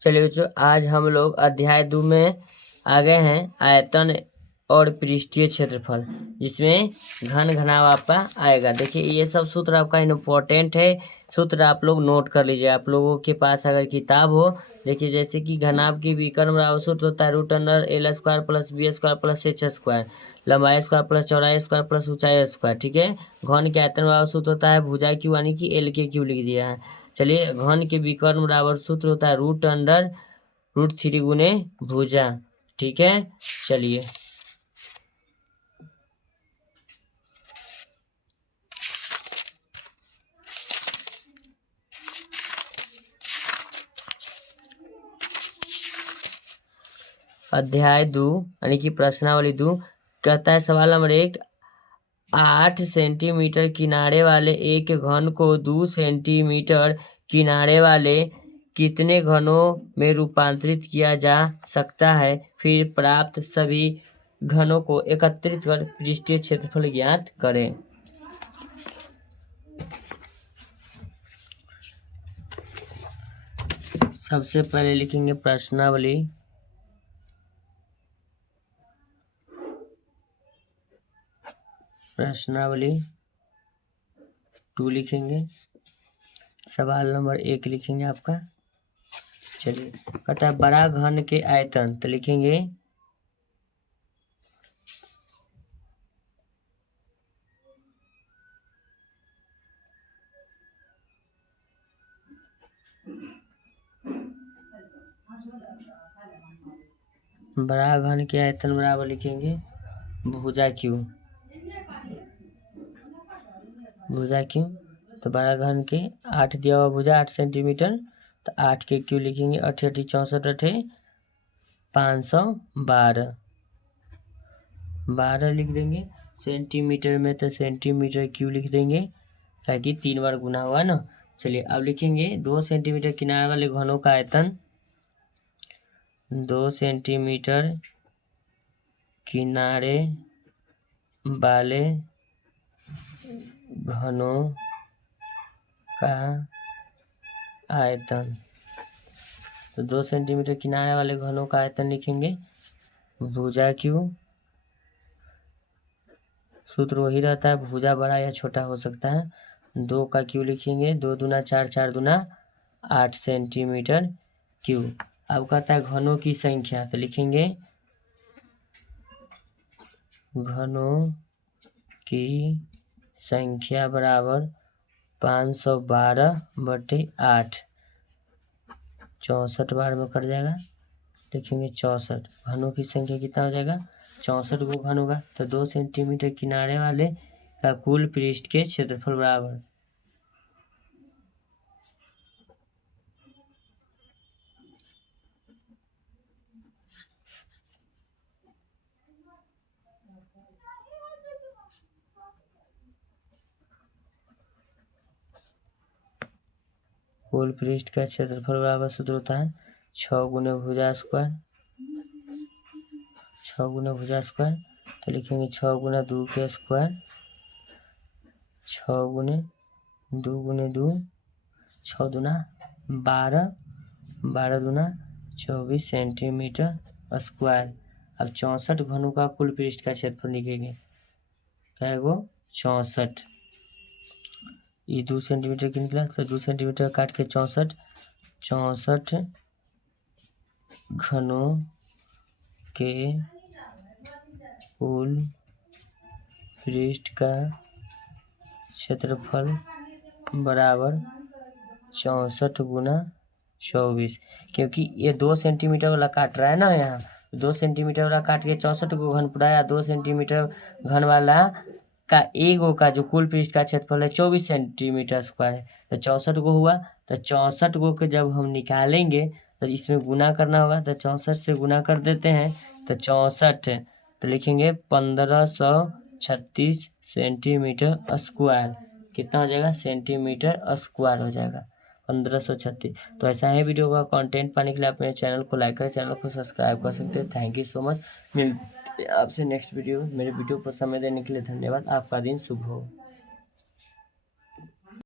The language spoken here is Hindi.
चलिए बच्चों, आज हम लोग अध्याय 2 में आ गए हैं, आयतन और पृष्ठीय क्षेत्रफल, जिसमें घन घनाभ आपका आएगा। देखिए ये सब सूत्र आपका इम्पोर्टेंट है, सूत्र आप लोग नोट कर लीजिए। आप लोगों के पास अगर किताब हो, देखिए जैसे कि घनाभ की विकर्ण बराबर सूत्र होता है √L² + B² + H², लंबाई स्क्वायर प्लस चौड़ाई स्क्वायर प्लस ऊंचाई स्क्वायर। ठीक है। घन के आयतन बराबर सूत्र होता है भुजा क्यू, यानी कि L/Q लिख दिया है। चलिए, घन के विकर्ण बराबर सूत्र होता है √3 गुने भुजा। ठीक है। चलिए, अध्याय 2 यानी कि प्रश्नावली 2 कहता है, सवाल नंबर 1, 8 सेंटीमीटर किनारे वाले एक घन को 2 सेंटीमीटर किनारे वाले कितने घनों में रूपांतरित किया जा सकता है? फिर प्राप्त सभी घनों को एकत्रित कर पृष्ठीय क्षेत्रफल ज्ञात करें। सबसे पहले लिखेंगे प्रश्नावली। प्रश्नावली 2 लिखेंगे, सवाल नंबर 1 लिखेंगे आपका। चलिए, कहता है बड़ा घन के आयतन, तो लिखेंगे बड़ा घन के आयतन बराबर लिखेंगे भुजा क्यू। भुजा क्यू, तो बड़ा घन के 8 दिया हुआ भुजा 8 सेंटीमीटर, तो 8 के क्यू लिखेंगे 8 8 64 8 512 12 लिख देंगे। सेंटीमीटर में तो सेंटीमीटर क्यू लिख देंगे, ताकि 3 बार गुना हुआ ना। चलिए, अब लिखेंगे 2 सेंटीमीटर किनारे वाले घनों का आयतन। 2 सेंटीमीटर किनारे वाले घनों का आयतन, तो 2 सेंटीमीटर किनारे वाले घनों का आयतन लिखेंगे भुजा क्यू। सूत्र वही रहता है, भुजा बड़ा या छोटा हो सकता है। 2 का क्यू लिखेंगे, 2 दूना 4 4 दूना 8 सेंटीमीटर क्यू। अब कहता है घनों की संख्या, तो लिखेंगे घनों की संख्या बराबर 512/8, 64 बार में कट जाएगा, लिखेंगे 64। घनों की संख्या कितना हो जाएगा? 64 को घन होगा, तो 2 सेंटीमीटर किनारे वाले का कुल पृष्ठ के क्षेत्रफल बराबर कुल पृष्ठ का क्षेत्रफल बराबर सूत्र होता है 6 गुने भुजा स्क्वायर। 6 गुने भुजा स्क्वायर, तो लिखेंगे 6 गुना 2 के स्क्वायर, 6 गुने 2 गुने 2, 6 दूना 12, 12 दूना 24 सेंटीमीटर स्क्वायर। अब 64 घनों का कुल पृष्ठ का क्षेत्रफल लिखेंगे, क्या है वो? 64। ये 2 सेंटीमीटर की निकला, तो 2 सेंटीमीटर काट के 64 घनों के कुल पृष्ठ का क्षेत्रफल बराबर 64 गुना 24, क्योंकि ये 2 सेंटीमीटर वाला काट रहा है ना, यहाँ 2 सेंटीमीटर वाला काट के 64 को घन पुराया। 2 सेंटीमीटर घन वाला का एगो का जो कुल पृष्ठ का क्षेत्रफल है 24 सेंटीमीटर स्क्वायर है, तो 64 को हुआ। तो 64 को के जब हम निकालेंगे तो इसमें गुना करना होगा, तो 64 से गुना कर देते हैं, तो 64, तो लिखेंगे 1536 सेंटीमीटर स्क्वायर। कितना हो जाएगा? सेंटीमीटर स्क्वायर हो जाएगा 1536। तो ऐसा है वीडियो का कंटेंट पाने के लिए आप मेरे चैनल को लाइक करें, चैनल को सब्सक्राइब कर सकते हैं। Thank you so much. मिलते हैं आपसे नेक्स्ट वीडियो। मेरे वीडियो पर समय देने के लिए धन्यवाद। आपका दिन शुभ हो।